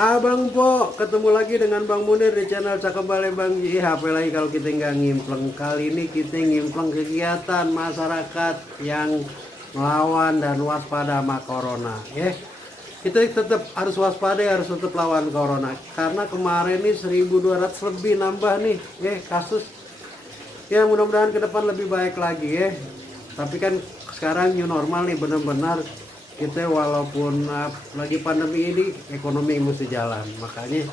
Abang Po, ketemu lagi dengan Bang Munir di channel Cakep Bale Bang Ji. HP lagi kalau kita nggak ngimpleng. Kali ini kita ngimpleng kegiatan masyarakat yang melawan dan waspada sama corona. Kita tetap harus waspada, harus tetap lawan corona. Karena kemarin ini 1.200 lebih nambah nih, kasus. Ya mudah-mudahan ke depan lebih baik lagi ya. Tapi kan sekarang new normal nih, benar-benar kita walaupun lagi pandemi ini ekonomi mesti jalan, makanya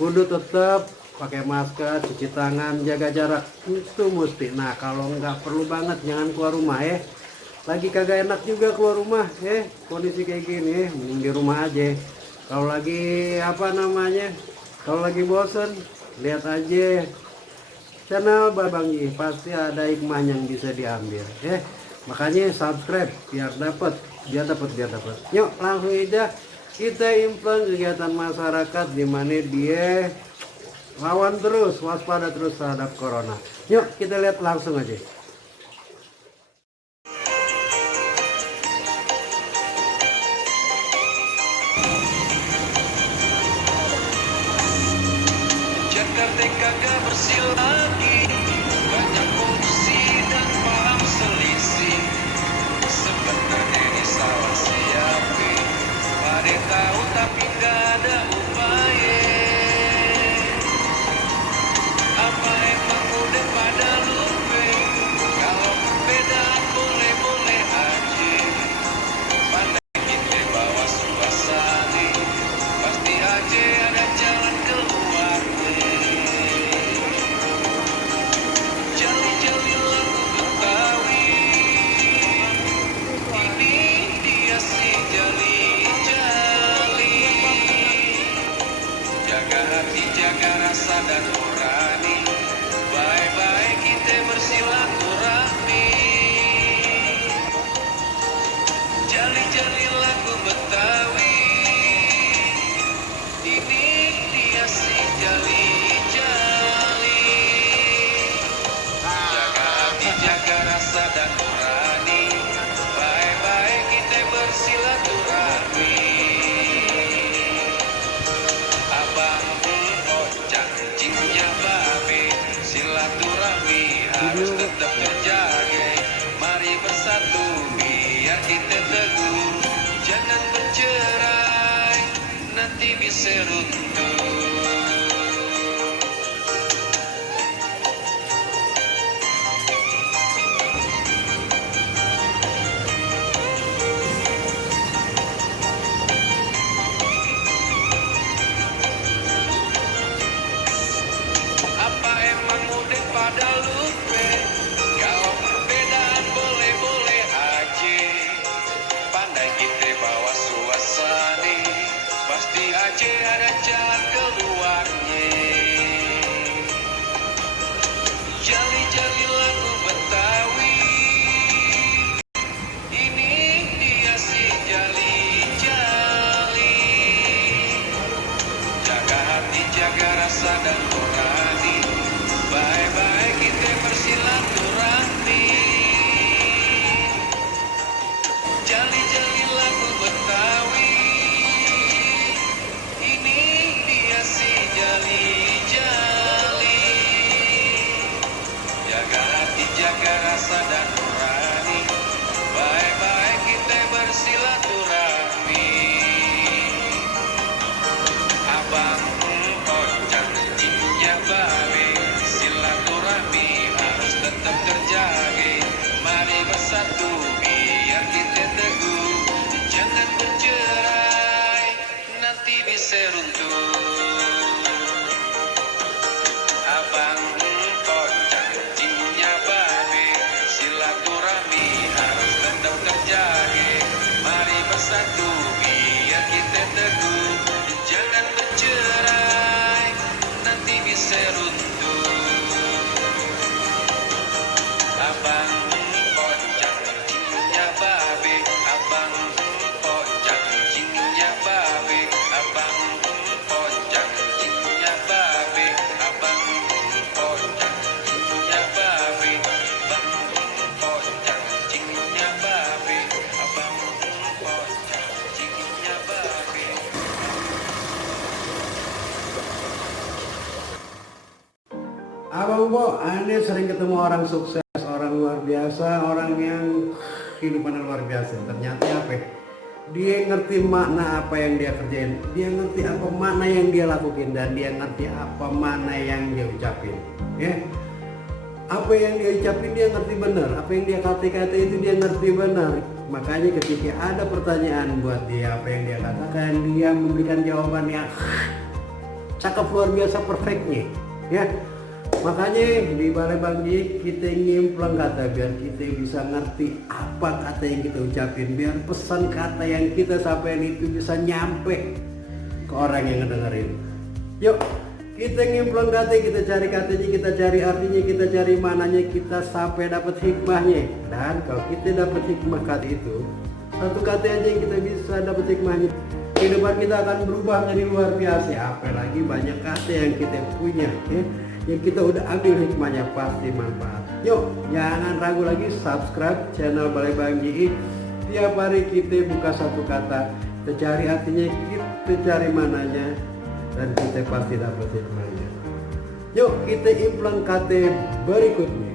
kudu tetap pakai masker, cuci tangan, jaga jarak itu mesti. Nah kalau nggak perlu banget jangan keluar rumah ya. Lagi kagak enak juga keluar rumah ya, kondisi kayak gini mending di rumah aja. Kalau lagi kalau lagi bosen lihat aja channel Bang Ji, pasti ada hikmah yang bisa diambil ya. Makanya subscribe biar dapat. Yuk langsung aja kita implement kegiatan masyarakat di mana dia lawan terus, waspada terus terhadap corona. Yuk kita lihat langsung aja. Jakarta kagak bersih lagi, banyak korupsi dan paham selisih. Sebenarnya ini salah siapa? Pada tahu tapi gak ada upaya. Apa emang udah pada lupa? Kalau perbedaan boleh-boleh aja. Pandai kita bawa suasana, pasti aja ada jalan keluar. Jali-jali lagu Betawi, ini dia si jali-jali. Jaga hati, jaga rasa dan nurani, baik-baik kita bersilaturahmi. Jali-jali lagu Betawi, ini dia si jali-jali. Jaga hati, jaga rasa dan nurani, baik-baik kita bersilaturahmi. Abang Ojang, jinnya babe, silaturahmi harus tetap terjaga. Mari bersatu biar kita teguh, jangan bercerai, nanti bisa runtuh. Apa emang udah pada lupa? Kalau perbedaan boleh-boleh aja. Pandai kita bawa suasana, pasti aja ada jalan keluarnya. Jali-jali lagu Betawi, ini dia si jali-jali. Jaga hati, jaga rasa dan nurani, baik-baik kita bersilaturahmi. Jali-jali lagu Betawi, ini dia si jali-jali. Jaga hati, jaga rasa dan nurani, baik-baik kita bersilaturahmi. Abang Ojang, jinnya babe, silaturahmi harus tetap terjaga. Mari bersatu biar kita teguh, jangan bercerai, nanti bisa runtuh. Abang Ojang, jinnya babe, silaturahmi harus tetap terjaga. Mari bersatu biar kita teguh, jangan bercerai, nanti bisa runtuh. Abang Ojang, jinnya babe, abang Ojang, jinnya babe, abang Ojang. Bo, Anda sering ketemu orang sukses, orang luar biasa, orang yang kehidupannya luar biasa. Ternyata apa? Dia ngerti makna apa yang dia kerjain, dia ngerti apa makna yang dia lakuin, dan dia ngerti apa makna yang dia ucapin. Ya, apa yang dia ucapin dia ngerti benar, apa yang dia kata-kata itu dia ngerti benar. Makanya ketika ada pertanyaan buat dia apa yang dia katakan, dia memberikan jawaban yang cakep luar biasa, perfectnya. Ya. Makanya di Balai Bang Ji kita ngimplang kata biar kita bisa ngerti apa kata yang kita ucapin, biar pesan kata yang kita sampaikan itu bisa nyampe ke orang yang ngedengerin. Yuk kita ngimplang kata, kita cari katanya, kita cari artinya, kita cari mananya, kita sampai dapat hikmahnya. Dan kalau kita dapat hikmah kata itu, satu kata aja yang kita bisa dapat hikmahnya, kehidupan kita akan berubah menjadi luar biasa. Apalagi banyak kata yang kita punya, ya, yang kita udah ambil hikmahnya, pasti manfaat. Yuk jangan ragu lagi, subscribe channel Balai Bang JI. Tiap hari kita buka satu kata, kita cari artinya, kita cari mananya, dan kita pasti dapat hikmahnya. Yuk kita implang kata berikutnya.